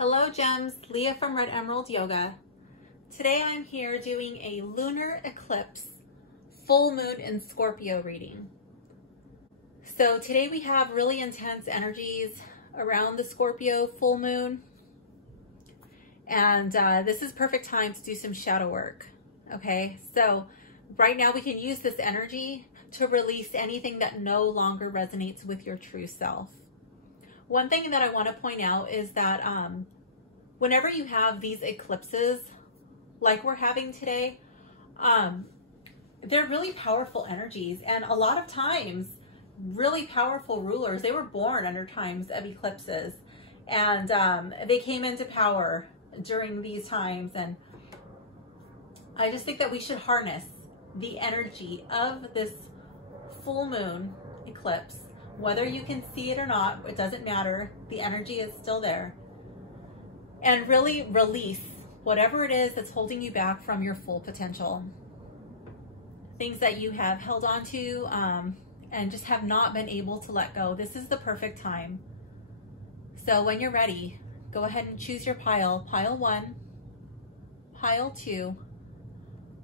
Hello Gems, Leah from Red Emerald Yoga. Today I'm here doing a lunar eclipse full moon in Scorpio reading. So today we have really intense energies around the Scorpio full moon. And this is perfect time to do some shadow work. Okay, so right now we can use this energy to release anything that no longer resonates with your true self. One thing that I want to point out is that whenever you have these eclipses, like we're having today, they're really powerful energies. And a lot of times, really powerful rulers, they were born under times of eclipses. And they came into power during these times. And I just think that we should harness the energy of this full moon eclipse. Whether you can see it or not, it doesn't matter. The energy is still there. And really release whatever it is that's holding you back from your full potential. Things that you have held on to and just have not been able to let go. This is the perfect time. So when you're ready, go ahead and choose your pile. Pile 1, pile 2,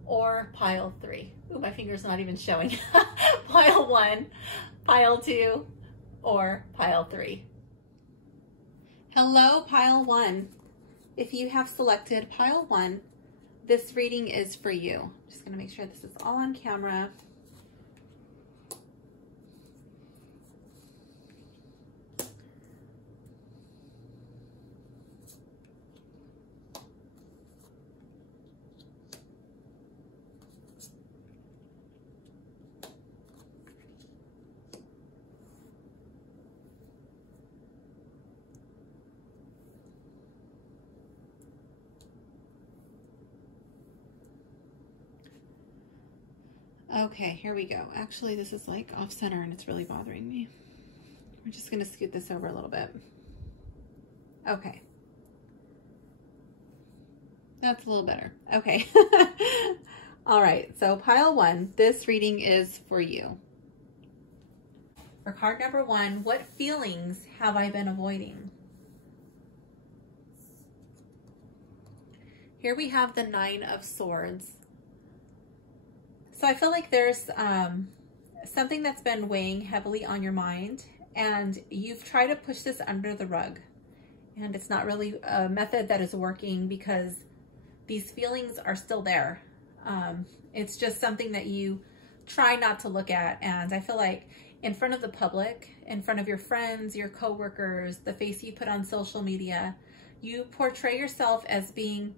or pile 3. Ooh, my finger's not even showing. Pile 1, pile 2, or pile 3. Hello, pile 1. If you have selected pile 1, this reading is for you. I'm just going to make sure this is all on camera. Okay, here we go. Actually, this is like off center and it's really bothering me. We're just going to scoot this over a little bit. Okay. That's a little better. Okay. All right. So pile 1, this reading is for you. For card number 1, what feelings have I been avoiding? Here we have the 9 of Swords. So I feel like there's something that's been weighing heavily on your mind, and you've tried to push this under the rug, and it's not really a method that is working because these feelings are still there. It's just something that you try not to look at, and I feel like in front of the public, in front of your friends, your coworkers, the face you put on social media, you portray yourself as being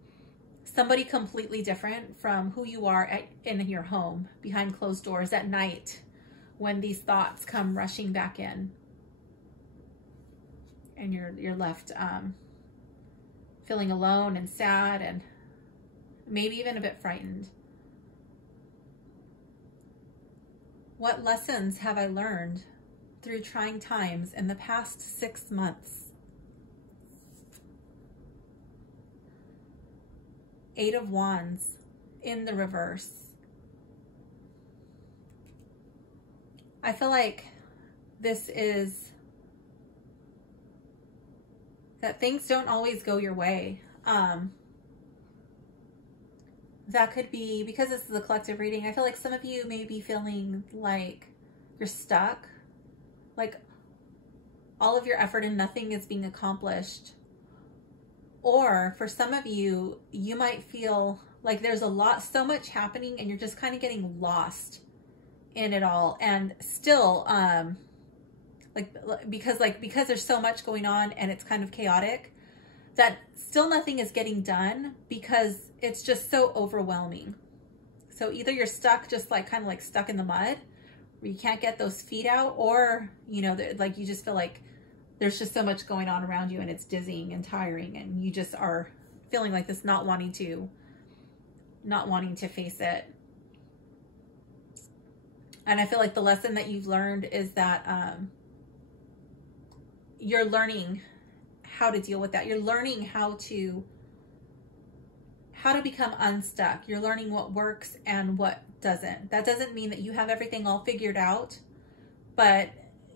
somebody completely different from who you are in your home, behind closed doors at night, when these thoughts come rushing back in, and you're left feeling alone and sad and maybe even a bit frightened. What lessons have I learned through trying times in the past 6 months? 8 of Wands in the reverse. I feel like this is that things don't always go your way. That could be because this is a collective reading. I feel like some of you may be feeling like you're stuck, like all of your effort and nothing is being accomplished. Or for some of you, you might feel like there's so much happening and you're just kind of getting lost in it all. And still, because there's so much going on and it's kind of chaotic, that still nothing is getting done because it's just so overwhelming. So either you're stuck, just like kind of like stuck in the mud where you can't get those feet out, or, you know, like you just feel like there's just so much going on around you and it's dizzying and tiring and you just are feeling like this, not wanting to face it. And I feel like the lesson that you've learned is that you're learning how to deal with that. You're learning how to become unstuck. You're learning what works and what doesn't. That doesn't mean that you have everything all figured out, but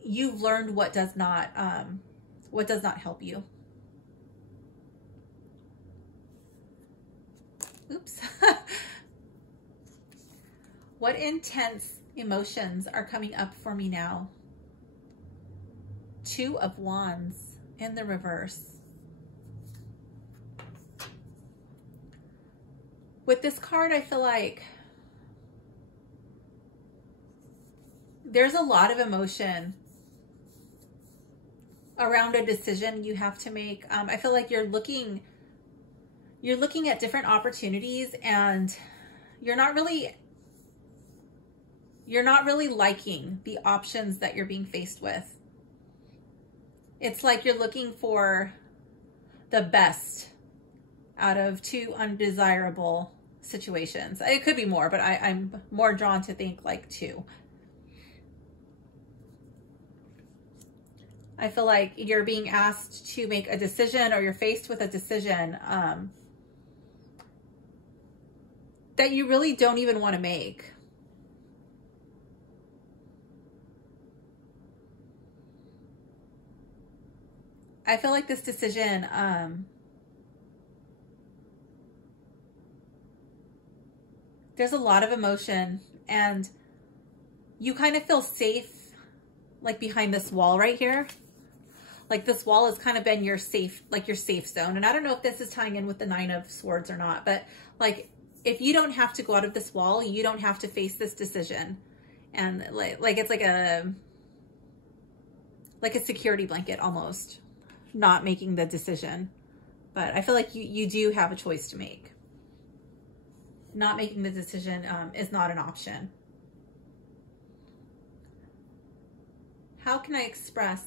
you've learned what does not help you. Oops. What intense emotions are coming up for me now? Two of Wands in the reverse. With this card, I feel like there's a lot of emotion around a decision you have to make. I feel like you're looking at different opportunities, and you're not really liking the options that you're being faced with. It's like you're looking for the best out of two undesirable situations. It could be more, but I'm more drawn to think like two. I feel like you're being asked to make a decision, or you're faced with a decision that you really don't even want to make. I feel like this decision there's a lot of emotion, and you kind of feel safe like behind this wall right here. Like this wall has kind of been your safe, like your safe zone. And I don't know if this is tying in with the Nine of Swords or not, but like if you don't have to go out of this wall, you don't have to face this decision. And like it's like a security blanket almost, not making the decision. But I feel like you do have a choice to make. Not making the decision is not an option. How can I express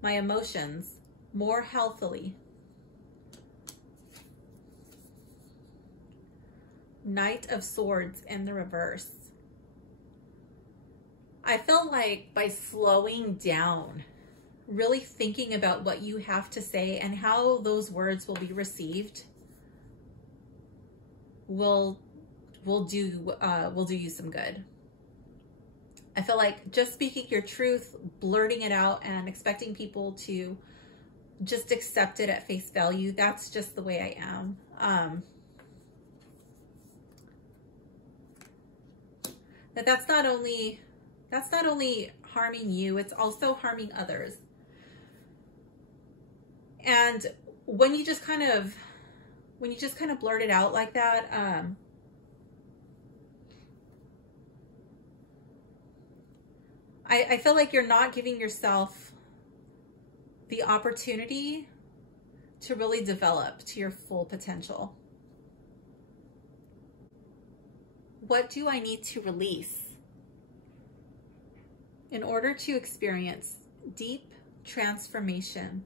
my emotions more healthily? Knight of Swords in the reverse. I feel like by slowing down, really thinking about what you have to say and how those words will be received will do you some good. I feel like just speaking your truth, blurting it out, and expecting people to just accept it at face value, that's just the way I am. That's not only harming you, it's also harming others. And when you just kind of blurt it out like that, I feel like you're not giving yourself the opportunity to really develop to your full potential. What do I need to release in order to experience deep transformation?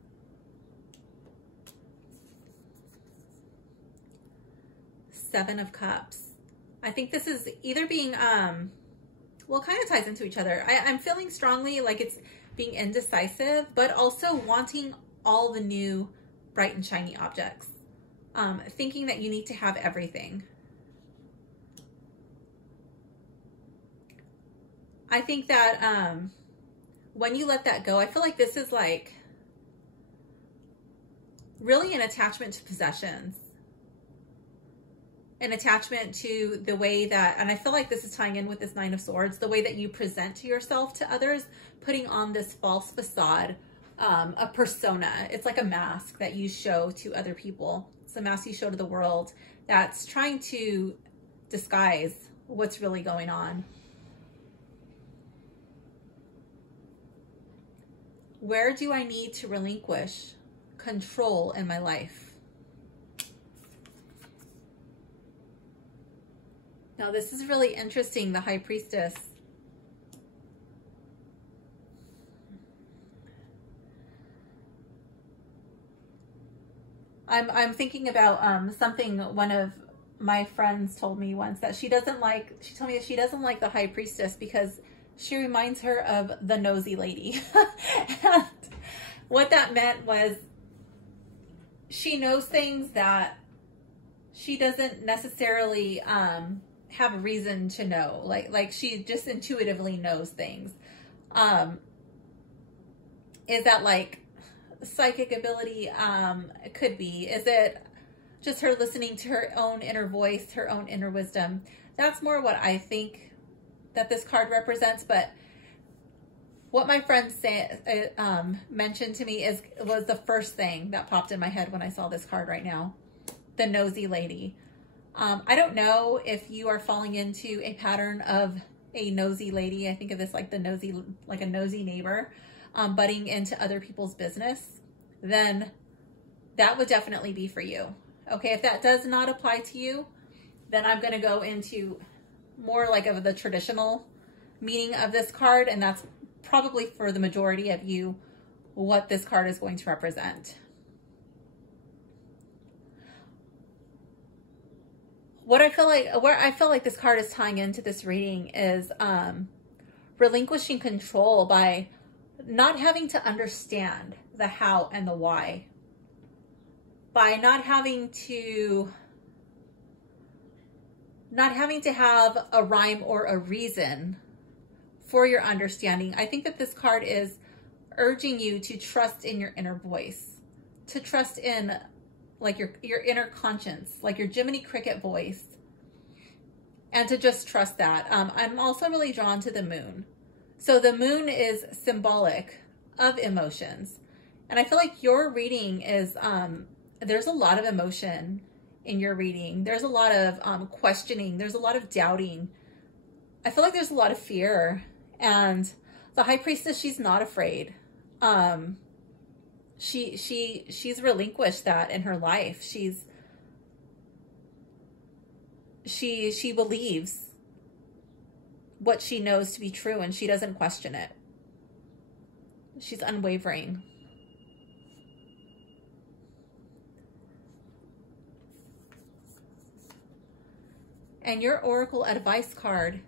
Seven of Cups. I think this is either being, well, it kind of ties into each other. I'm feeling strongly like it's being indecisive, but also wanting all the new bright and shiny objects. Thinking that you need to have everything. I think that when you let that go, I feel like this is like really an attachment to possessions. An attachment to the way that, and I feel like this is tying in with this Nine of Swords, the way that you present to yourself to others, putting on this false facade, a persona. It's like a mask that you show to other people. It's a mask you show to the world that's trying to disguise what's really going on. Where do I need to relinquish control in my life? Now, this is really interesting, the High Priestess. I'm thinking about something one of my friends told me once, that she told me that she doesn't like the High Priestess because she reminds her of the nosy lady. And what that meant was she knows things that she doesn't necessarily have a reason to know. Like she just intuitively knows things. Is that like psychic ability? It could be. Is it just her listening to her own inner voice, her own inner wisdom. That's more what I think that this card represents. But what my friend mentioned to me was the first thing that popped in my head when I saw this card right now. The nosy lady. I don't know if you are falling into a pattern of a nosy lady. I think of this like a nosy neighbor butting into other people's business. Then that would definitely be for you. Okay, if that does not apply to you, then I'm going to go into more like of the traditional meaning of this card, and that's probably for the majority of you what this card is going to represent. Where I feel like this card is tying into this reading is relinquishing control by not having to understand the how and the why. By not having to have a rhyme or a reason for your understanding. I think that this card is urging you to trust in your inner voice, to trust in like your inner conscience, like your Jiminy Cricket voice, and to just trust that. I'm also really drawn to the moon. So the moon is symbolic of emotions. And I feel like your reading is, there's a lot of emotion in your reading. There's a lot of questioning. There's a lot of doubting. I feel like there's a lot of fear. And the High Priestess, she's not afraid. She's relinquished that in her life. She believes what she knows to be true, and she doesn't question it. She's unwavering. And your Oracle advice card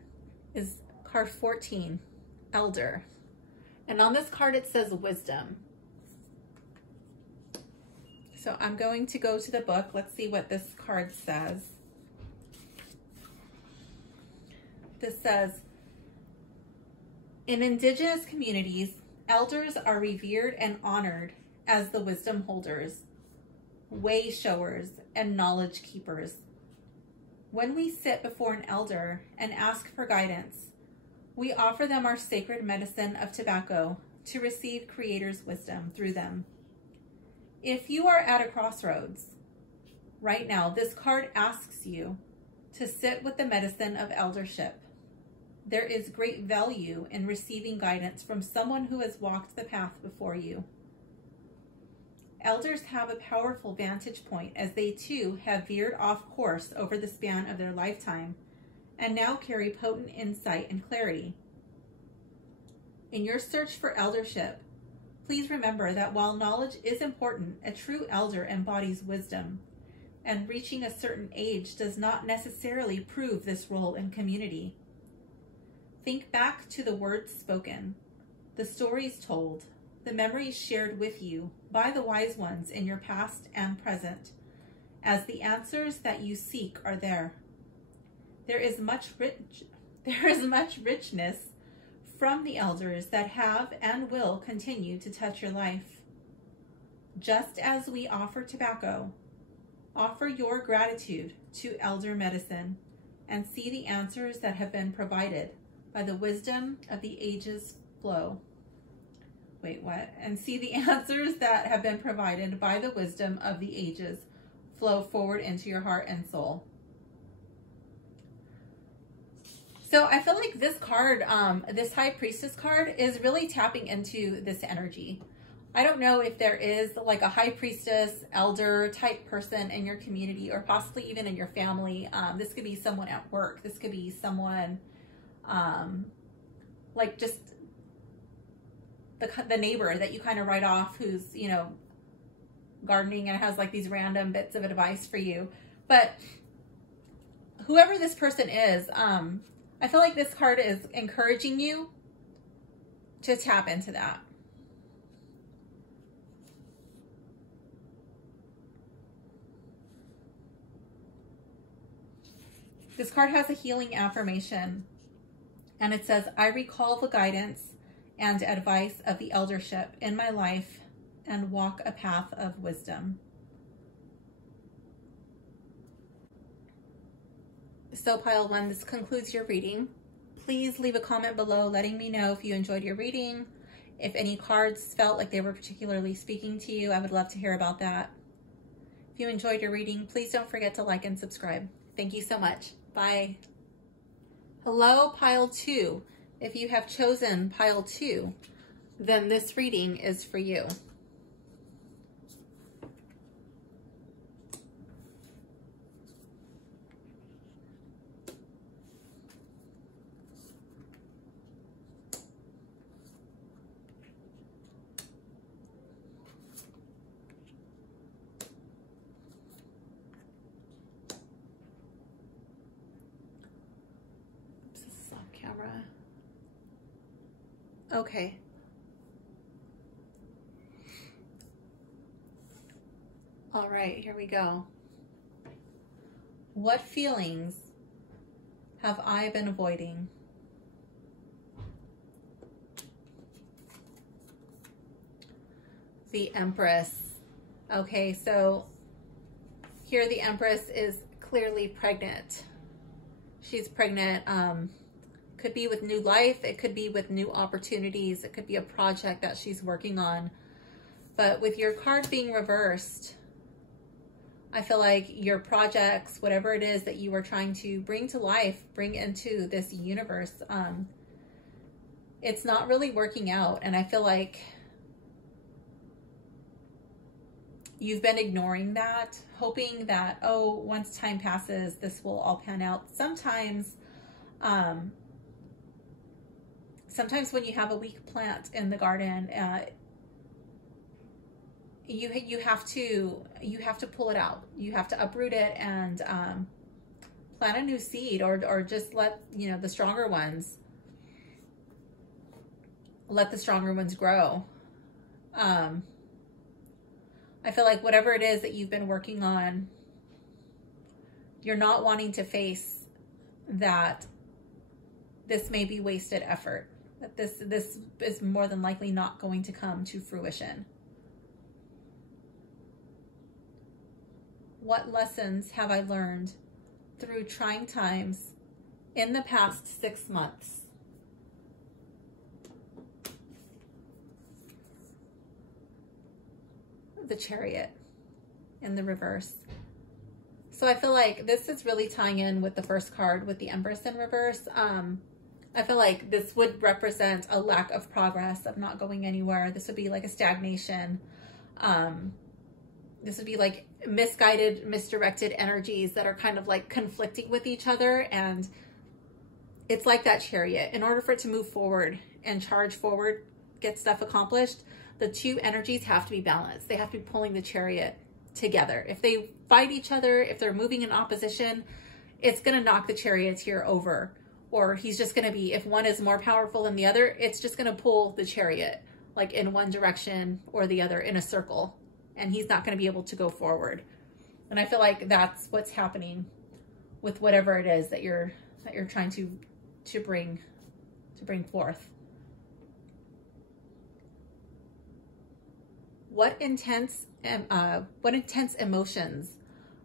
is card 14, Elder. And on this card it says wisdom. So I'm going to go to the book. Let's see what this card says. This says, in indigenous communities, elders are revered and honored as the wisdom holders, way showers, and knowledge keepers. When we sit before an elder and ask for guidance, we offer them our sacred medicine of tobacco to receive Creator's wisdom through them. If you are at a crossroads right now, this card asks you to sit with the medicine of eldership. There is great value in receiving guidance from someone who has walked the path before you. Elders have a powerful vantage point as they too have veered off course over the span of their lifetime and now carry potent insight and clarity. In your search for eldership, please remember that while knowledge is important, a true elder embodies wisdom, and reaching a certain age does not necessarily prove this role in community. Think back to the words spoken, the stories told, the memories shared with you by the wise ones in your past and present, as the answers that you seek are there. There is much richness from the elders that have and will continue to touch your life. Just as we offer tobacco, offer your gratitude to elder medicine and see the answers that have been provided by the wisdom of the ages flow. Wait, what? And see the answers that have been provided by the wisdom of the ages flow forward into your heart and soul. So I feel like this card, this High Priestess card, is really tapping into this energy. I don't know if there is like a High Priestess, elder type person in your community or possibly even in your family. This could be someone at work. This could be someone like just the neighbor that you kind of write off who's, you know, gardening and has like these random bits of advice for you. But whoever this person is, I feel like this card is encouraging you to tap into that. This card has a healing affirmation, and it says, I recall the guidance and advice of the eldership in my life and walk a path of wisdom. So pile one, this concludes your reading. Please leave a comment below letting me know if you enjoyed your reading. If any cards felt like they were particularly speaking to you, I would love to hear about that. If you enjoyed your reading, please don't forget to like and subscribe. Thank you so much. Bye. Hello, pile two. If you have chosen pile two, then this reading is for you. Camera. Okay. All right, here we go. What feelings have I been avoiding? The Empress. Okay, so here the Empress is clearly pregnant. She's pregnant. Could be with new life. It could be with new opportunities. It could be a project that she's working on. But with your card being reversed, I feel like your projects, whatever it is that you are trying to bring to life, bring into this universe, it's not really working out. And I feel like you've been ignoring that, hoping that, oh, once time passes, this will all pan out. Sometimes when you have a weak plant in the garden, you have to pull it out. You have to uproot it and plant a new seed, or just let the stronger ones grow. I feel like whatever it is that you've been working on, you're not wanting to face that this may be wasted effort, that this is more than likely not going to come to fruition. What lessons have I learned through trying times in the past 6 months? The Chariot in the reverse. So I feel like this is really tying in with the first card with the Empress in reverse. I feel like this would represent a lack of progress, of not going anywhere. This would be like a stagnation. This would be like misguided, misdirected energies that are kind of like conflicting with each other. And it's like that Chariot. In order for it to move forward and charge forward, get stuff accomplished, the two energies have to be balanced. They have to be pulling the Chariot together. If they fight each other, if they're moving in opposition, it's going to knock the charioteer over. Or he's just going to be, if one is more powerful than the other, it's just going to pull the Chariot like in one direction or the other in a circle. And he's not going to be able to go forward. And I feel like that's what's happening with whatever it is that you're trying to bring forth. What intense emotions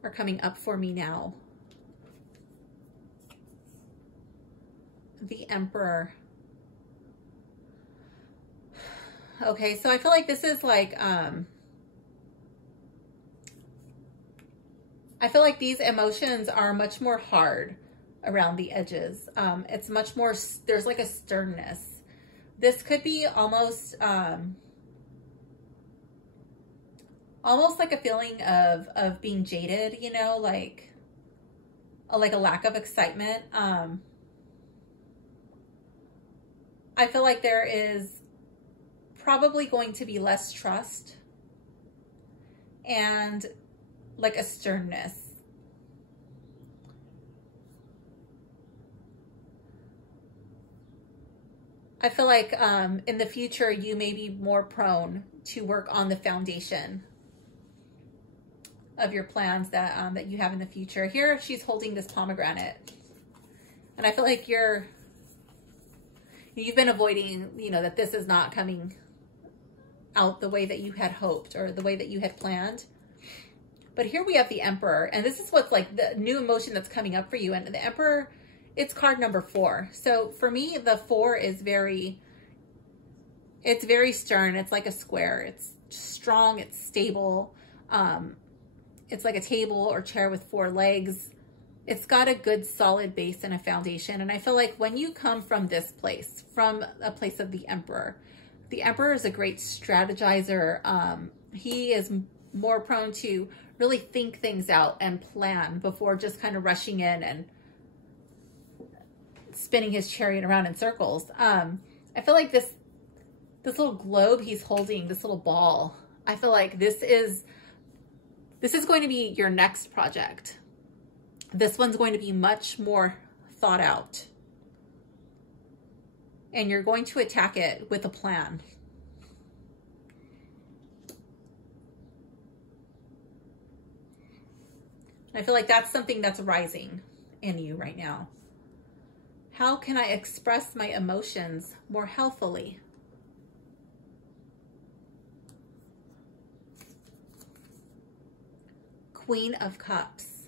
are coming up for me now? The Emperor. Okay, so I feel like this is like, I feel like these emotions are much more hard around the edges. It's much more, there's like a sternness. This could be almost like a feeling of being jaded, you know, like a lack of excitement. I feel like there is probably going to be less trust and like a sternness. I feel like in the future, you may be more prone to work on the foundation of your plans that you have in the future. Here, she's holding this pomegranate. And I feel like you've been avoiding, you know, that this is not coming out the way that you had hoped or the way that you had planned. But here we have the Emperor, and this is what's like the new emotion that's coming up for you. And the Emperor, it's card number 4. So for me, the 4 is it's very stern. It's like a square. It's strong. It's stable. It's like a table or chair with 4 legs. It's got a good solid base and a foundation. And I feel like when you come from this place, from a place of the Emperor is a great strategizer. He is more prone to really think things out and plan before just kind of rushing in and spinning his chariot around in circles. I feel like this little globe he's holding, this little ball, I feel like this is going to be your next project. This one's going to be much more thought out. And you're going to attack it with a plan. I feel like that's something that's rising in you right now. How can I express my emotions more healthily? Queen of Cups.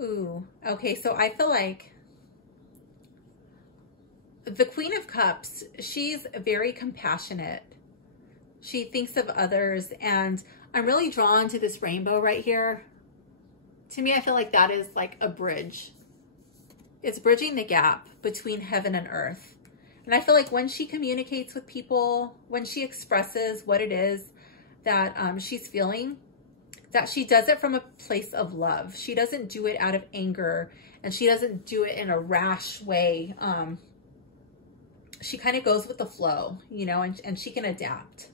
Ooh, okay, so I feel like the Queen of Cups, she's very compassionate. She thinks of others, and I'm really drawn to this rainbow right here. To me, I feel like that is like a bridge. It's bridging the gap between heaven and earth. And I feel like when she communicates with people, when she expresses what it is that she's feeling, that she does it from a place of love. She doesn't do it out of anger, and she doesn't do it in a rash way. She kind of goes with the flow, you know, and she can adapt.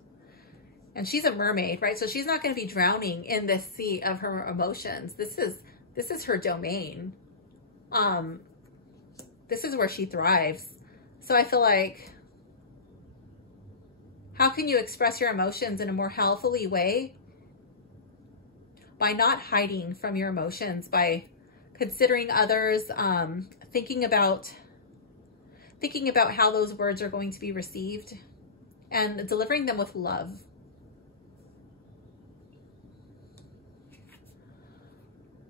And she's a mermaid, right? So she's not going to be drowning in this sea of her emotions. This is her domain. This is where she thrives. So I feel like, how can you express your emotions in a more healthily way? By not hiding from your emotions, by considering others, thinking about how those words are going to be received, and delivering them with love.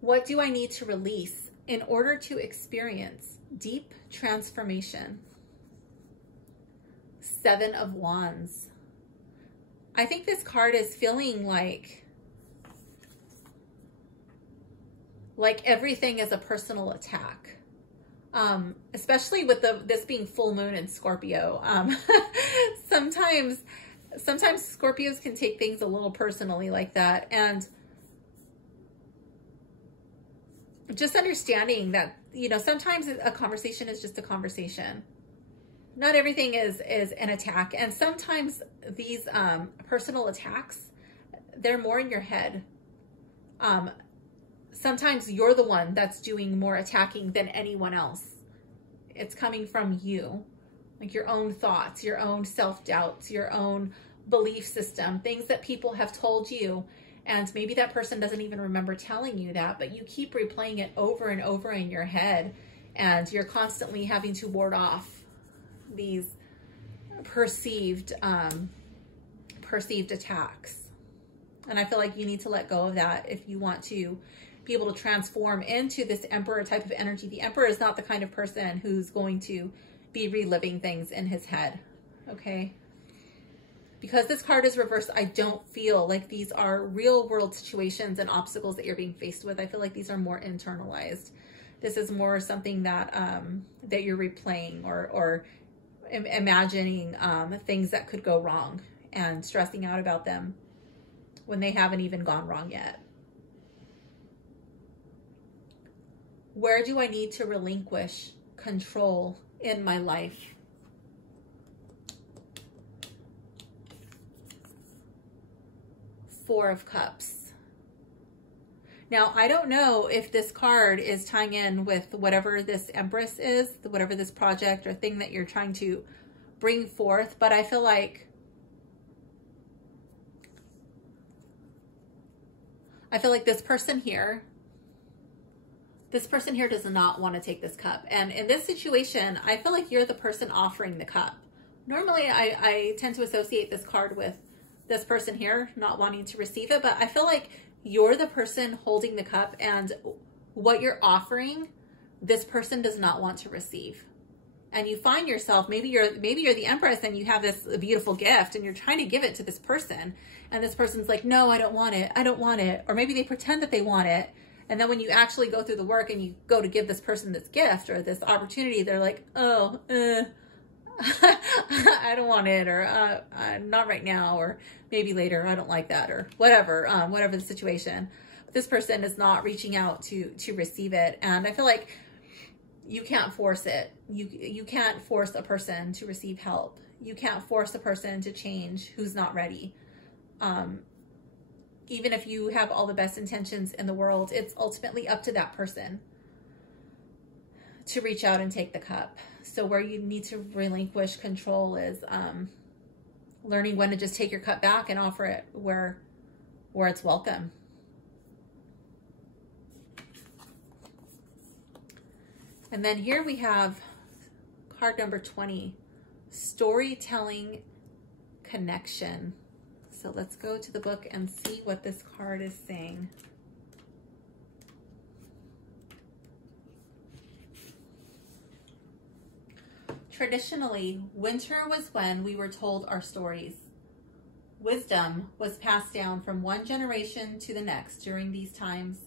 What do I need to release in order to experience deep transformation? 7 of Wands. I think this card is feeling like everything is a personal attack. Especially with this being full moon in Scorpio. Sometimes Scorpios can take things a little personally like that. And just understanding that, you know, sometimes a conversation is just a conversation. Not everything is an attack. And sometimes these personal attacks, they're more in your head. Sometimes you're the one that's doing more attacking than anyone else. It's coming from you, like your own thoughts, your own self-doubts, your own belief system, things that people have told you. And maybe that person doesn't even remember telling you that, but you keep replaying it over and over in your head. And you're constantly having to ward off these perceived attacks. And I feel like you need to let go of that if you want to be able to transform into this Emperor type of energy. The Emperor is not the kind of person who's going to be reliving things in his head, okay? Because this card is reversed, I don't feel like these are real world situations and obstacles that you're being faced with. I feel like these are more internalized. This is more something that that you're replaying or imagining things that could go wrong and stressing out about them when they haven't even gone wrong yet. Where do I need to relinquish control in my life? Four of Cups. Now, I don't know if this card is tying in with whatever this Empress is, whatever this project or thing that you're trying to bring forth, but I feel like this person here does not want to take this cup. And in this situation, I feel like you're the person offering the cup. Normally, I tend to associate this card with this person here not wanting to receive it, but I feel like you're the person holding the cup, and what you're offering, this person does not want to receive. And you find yourself, maybe you're the Empress and you have this beautiful gift and you're trying to give it to this person, and this person's like, no, I don't want it. I don't want it. Or maybe they pretend that they want it. And then when you actually go through the work and you go to give this person this gift or this opportunity, they're like, oh, I don't want it, or not right now, or maybe later, I don't like that, or whatever, whatever the situation. But this person is not reaching out to receive it. And I feel like you can't force it. You can't force a person to receive help. You can't force a person to change who's not ready. Even if you have all the best intentions in the world, it's ultimately up to that person to reach out and take the cup. So where you need to relinquish control is learning when to just take your cup back and offer it where it's welcome. And then here we have card number 20, storytelling connection. So let's go to the book and see what this card is saying. Traditionally, winter was when we were told our stories. Wisdom was passed down from one generation to the next during these times,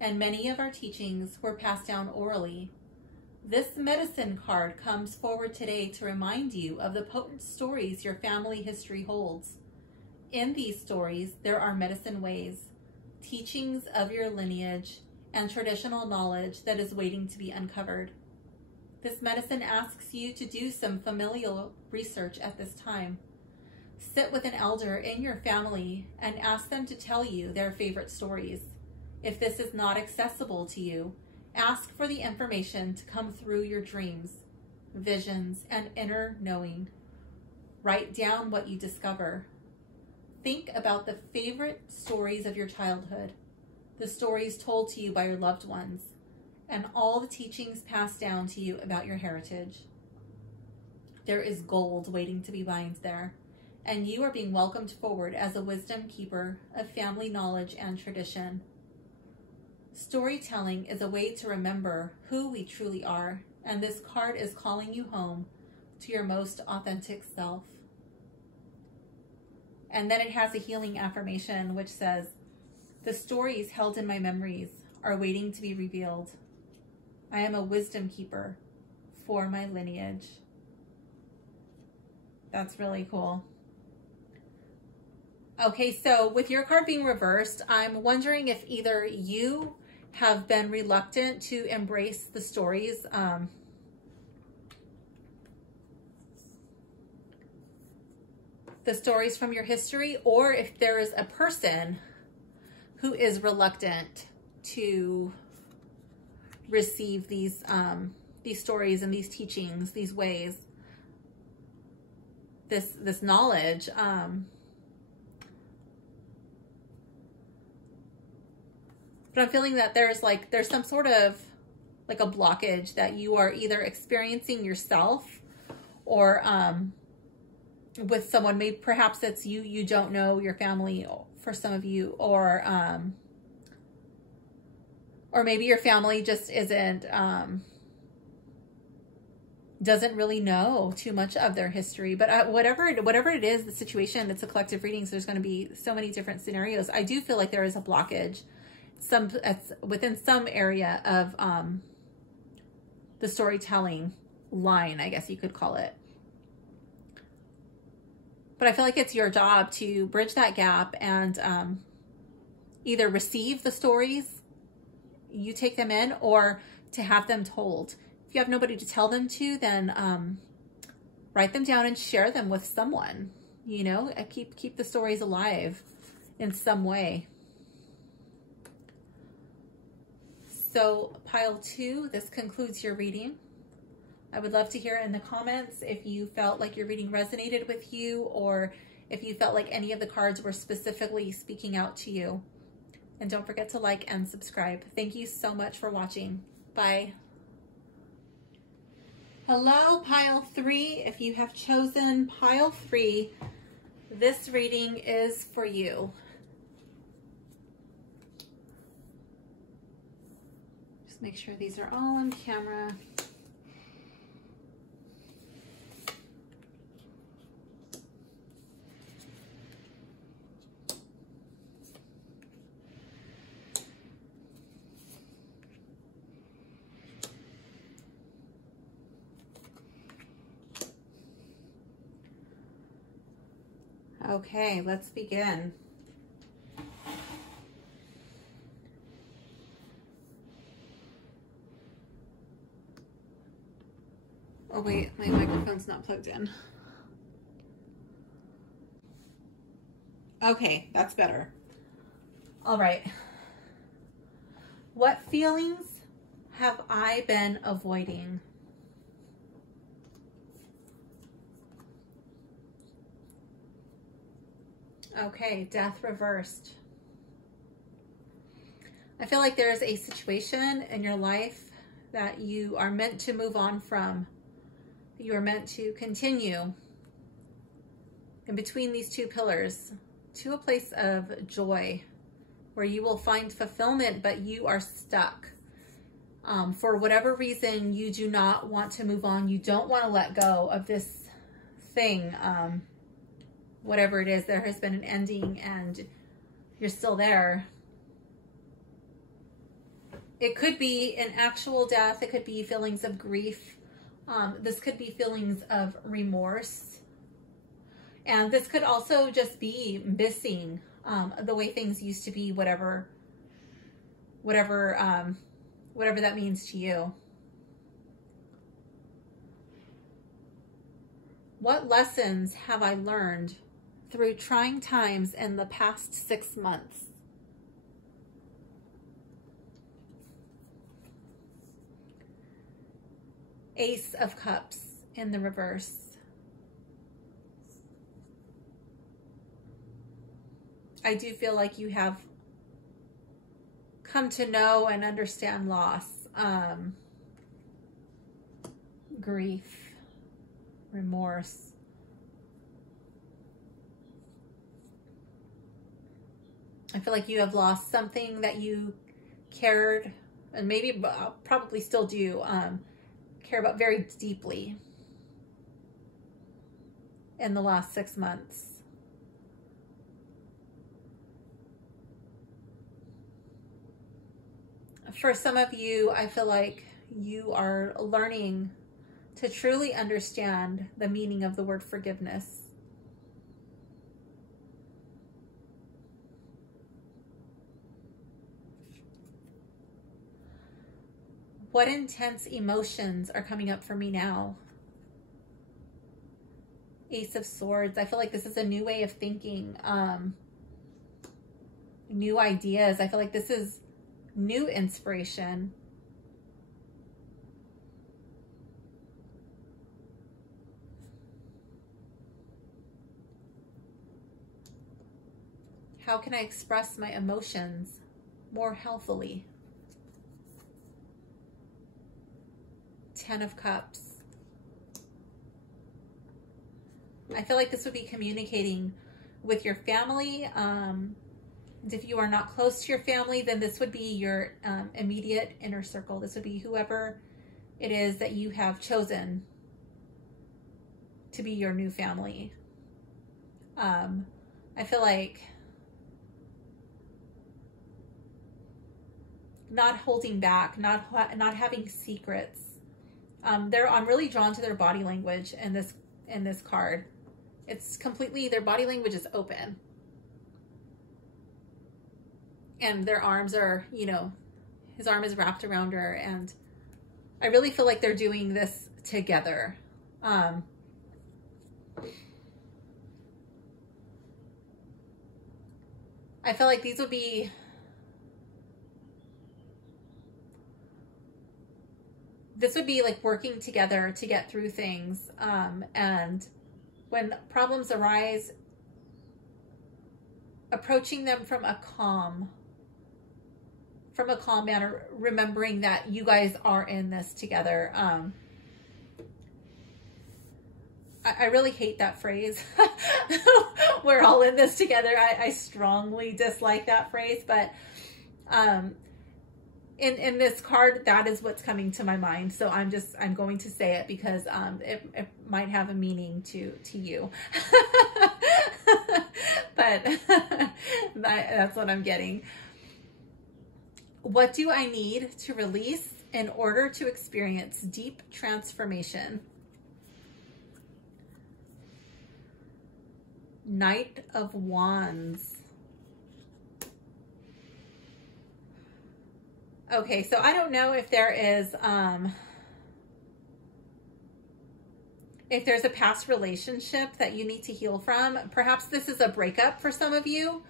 and many of our teachings were passed down orally. This medicine card comes forward today to remind you of the potent stories your family history holds. In these stories, there are medicine ways, teachings of your lineage, and traditional knowledge that is waiting to be uncovered. This medicine asks you to do some familial research at this time. Sit with an elder in your family and ask them to tell you their favorite stories. If this is not accessible to you, ask for the information to come through your dreams, visions, and inner knowing. Write down what you discover. Think about the favorite stories of your childhood, the stories told to you by your loved ones, and all the teachings passed down to you about your heritage. There is gold waiting to be mined there, and you are being welcomed forward as a wisdom keeper of family knowledge and tradition. Storytelling is a way to remember who we truly are, and this card is calling you home to your most authentic self. And then it has a healing affirmation which says, the stories held in my memories are waiting to be revealed. I am a wisdom keeper for my lineage. That's really cool. Okay, so with your card being reversed, I'm wondering if either you have been reluctant to embrace the stories from your history, or if there is a person who is reluctant to receive these stories and these teachings, these ways, this knowledge. But I'm feeling that there's some sort of like a blockage that you are either experiencing yourself, or with someone. Maybe perhaps it's you don't know your family, for some of you, or maybe your family just doesn't really know too much of their history. But whatever it is, the situation, it's a collective reading, so there's going to be so many different scenarios. I do feel like there is a blockage within some area of the storytelling line, I guess you could call it. But I feel like it's your job to bridge that gap and either receive the stories, you take them in, or to have them told. If you have nobody to tell them to, then write them down and share them with someone. You know, keep the stories alive in some way. So pile 2, this concludes your reading. I would love to hear in the comments if you felt like your reading resonated with you, or if you felt like any of the cards were specifically speaking out to you. And don't forget to like and subscribe. Thank you so much for watching. Bye. Hello, pile 3. If you have chosen pile 3, This reading is for you. Just make sure these are all on camera. Okay, let's begin. Oh wait, my microphone's not plugged in. Okay, that's better. All right. What feelings have I been avoiding? Okay, death reversed. I feel like there's a situation in your life that you are meant to move on from. You are meant to continue in between these two pillars to a place of joy where you will find fulfillment, but you are stuck. For whatever reason, you do not want to move on. You don't want to let go of this thing. Whatever it is, there has been an ending and you're still there. It could be an actual death. It could be feelings of grief. This could be feelings of remorse. And this could also just be missing the way things used to be, whatever that means to you. What lessons have I learned through trying times in the past 6 months? Ace of Cups in the reverse. I do feel like you have come to know and understand loss, grief, remorse. I feel like you have lost something that you cared, and maybe probably still do, care about very deeply in the last 6 months. For some of you, I feel like you are learning to truly understand the meaning of the word forgiveness. What intense emotions are coming up for me now? Ace of Swords. I feel like this is a new way of thinking, new ideas. I feel like this is new inspiration. How can I express my emotions more healthily? 10 of Cups. I feel like this would be communicating with your family. And if you are not close to your family, then this would be your immediate inner circle. This would be whoever it is that you have chosen to be your new family. I feel like not holding back, not having secrets. I'm really drawn to their body language in this card. It's completely, their body language is open. And their arms are, his arm is wrapped around her. And I really feel like they're doing this together. I feel like these would be like working together to get through things. And when problems arise, approaching them from a calm manner, remembering that you guys are in this together. I really hate that phrase. We're all in this together. I strongly dislike that phrase, but in this card, that is what's coming to my mind. So I'm going to say it because it might have a meaning to you. But that's what I'm getting. What do I need to release in order to experience deep transformation? Knight of Wands. Okay, so I don't know if there is if there's a past relationship that you need to heal from. Perhaps this is a breakup for some of you.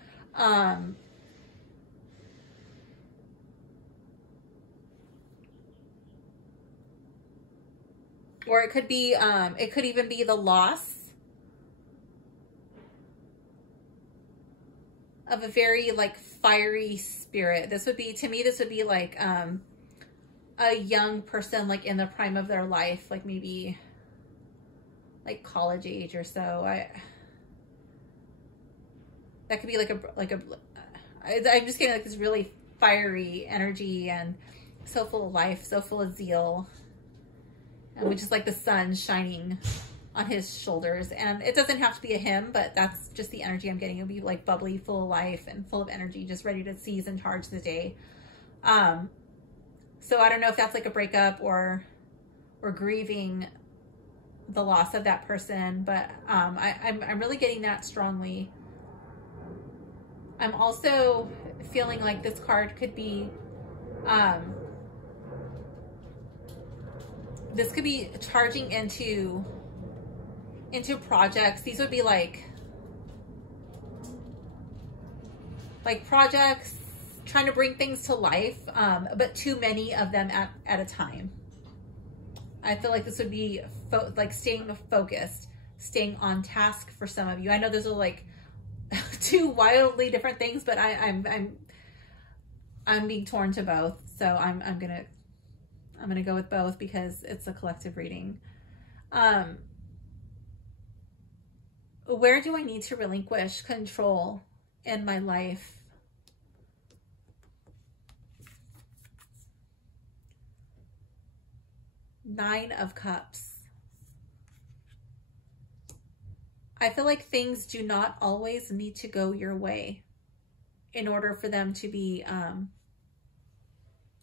Or it could be, it could even be the loss of a very like fiery spirit. This would be, to me, this would be like a young person like in the prime of their life, like maybe like college age or so. That could be I'm just getting like this really fiery energy and so full of life, so full of zeal, and which is like the sun shining on his shoulders. And it doesn't have to be a him, but that's just the energy I'm getting. It'll be like bubbly, full of life and full of energy, just ready to seize and charge the day. So I don't know if that's like a breakup or grieving the loss of that person, but I'm really getting that strongly. I'm also feeling like this card could be, this could be charging into projects. These would be like projects, trying to bring things to life, but too many of them at a time. I feel like this would be like staying focused, staying on task for some of you. I know those are like two wildly different things, but I'm being torn to both. So I'm gonna go with both because it's a collective reading. Where do I need to relinquish control in my life? Nine of Cups. I feel like things do not always need to go your way in order for them to be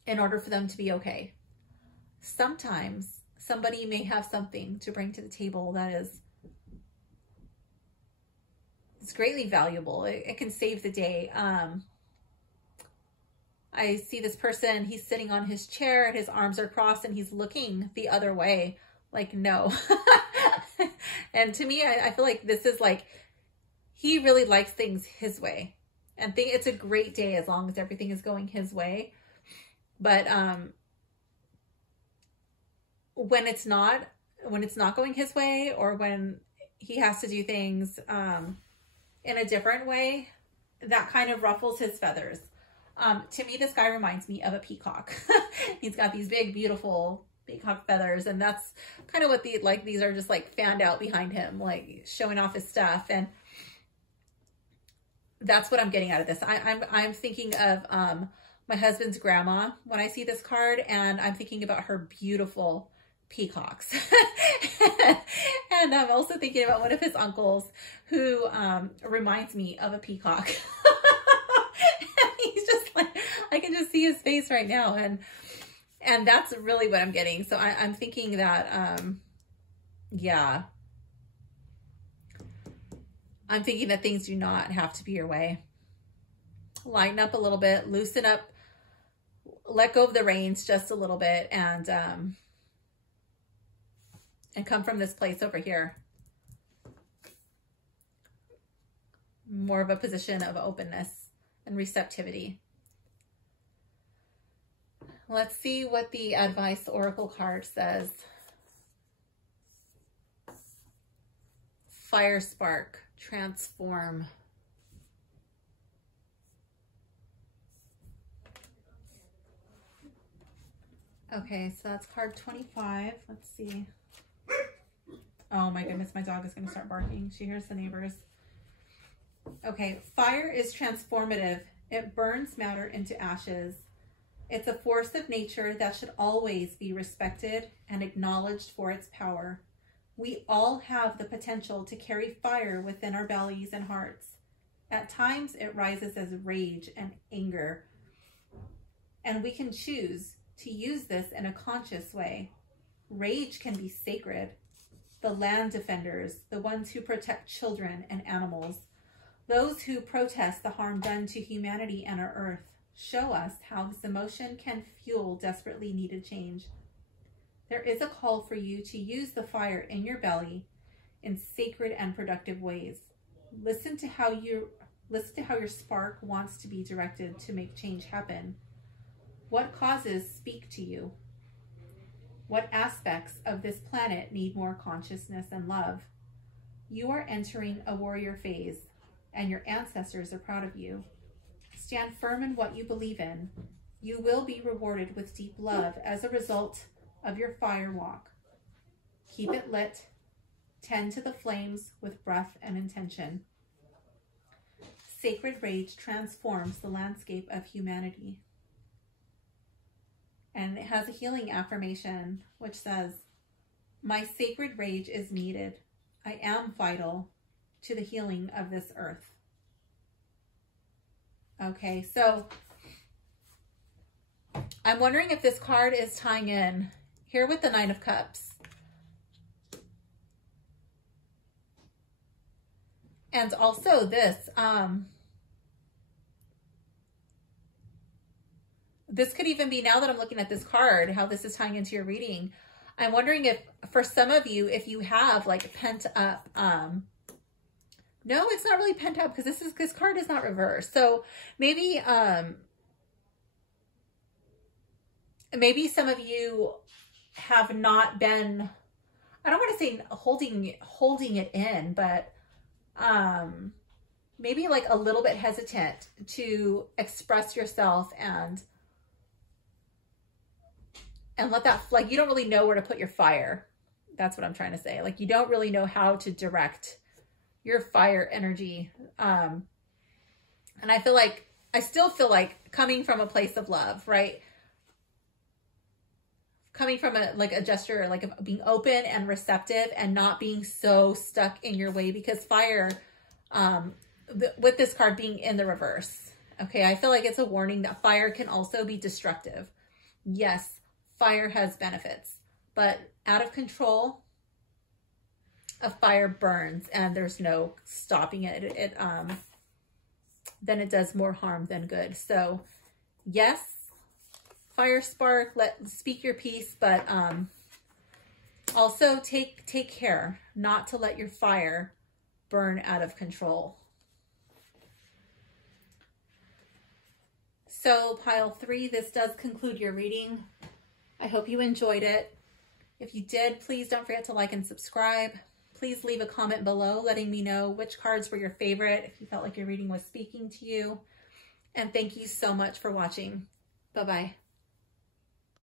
okay. Sometimes somebody may have something to bring to the table that is greatly valuable. It can save the day. I see this person, he's sitting on his chair and his arms are crossed and he's looking the other way, like, no. And to me, I feel like this is like, he really likes things his way, and it's a great day as long as everything is going his way. But when it's not going his way, or when he has to do things in a different way, that kind of ruffles his feathers. To me, this guy reminds me of a peacock. He's got these big, beautiful peacock feathers, and that's kind of what these are, just like fanned out behind him, like showing off his stuff. And that's what I'm getting out of this. I'm thinking of my husband's grandma when I see this card, and I'm thinking about her beautiful peacocks. And I'm also thinking about one of his uncles who reminds me of a peacock. He's just like, I can just see his face right now, and that's really what I'm getting. So I'm thinking that yeah, I'm thinking that things do not have to be your way. Lighten up a little bit, loosen up, let go of the reins just a little bit, and come from this place over here. More of a position of openness and receptivity. Let's see what the advice oracle card says. Fire spark, transform. Okay, so that's card 25. Let's see. Oh my goodness, my dog is going to start barking. She hears the neighbors. Okay, fire is transformative. It burns matter into ashes. It's a force of nature that should always be respected and acknowledged for its power. We all have the potential to carry fire within our bellies and hearts. At times, it rises as rage and anger, and we can choose to use this in a conscious way. Rage can be sacred. The land defenders, the ones who protect children and animals, those who protest the harm done to humanity and our earth, show us how this emotion can fuel desperately needed change. There is a call for you to use the fire in your belly in sacred and productive ways. Listen to how your spark wants to be directed to make change happen. What causes speak to you? What aspects of this planet need more consciousness and love? You are entering a warrior phase, and your ancestors are proud of you. Stand firm in what you believe in. You will be rewarded with deep love as a result of your fire walk. Keep it lit. Tend to the flames with breath and intention. Sacred rage transforms the landscape of humanity. And it has a healing affirmation which says, my sacred rage is needed. I am vital to the healing of this earth. Okay, so I'm wondering if this card is tying in here with the Nine of Cups. And also this, this could even be, now that I'm looking at this card, how this is tying into your reading. I'm wondering if, for some of you, if you have like pent up, no, it's not really pent up because this card is not reversed. So maybe, maybe some of you have not been, I don't want to say holding it in, but maybe like a little bit hesitant to express yourself and let that, like, you don't really know where to put your fire. That's what I'm trying to say. Like, you don't really know how to direct your fire energy. And I feel like, I still feel like coming from a place of love, right? Coming from a gesture, like of being open and receptive and not being so stuck in your way, because fire, with this card being in the reverse, okay, I feel like it's a warning that fire can also be destructive. Yes, fire has benefits, but out of control, a fire burns and there's no stopping it. Then it does more harm than good. So yes, fire spark, speak your piece, but also take care not to let your fire burn out of control. So pile 3, this does conclude your reading. I hope you enjoyed it. If you did, please don't forget to like and subscribe. Please leave a comment below letting me know which cards were your favorite, if you felt like your reading was speaking to you. And thank you so much for watching. Bye-bye.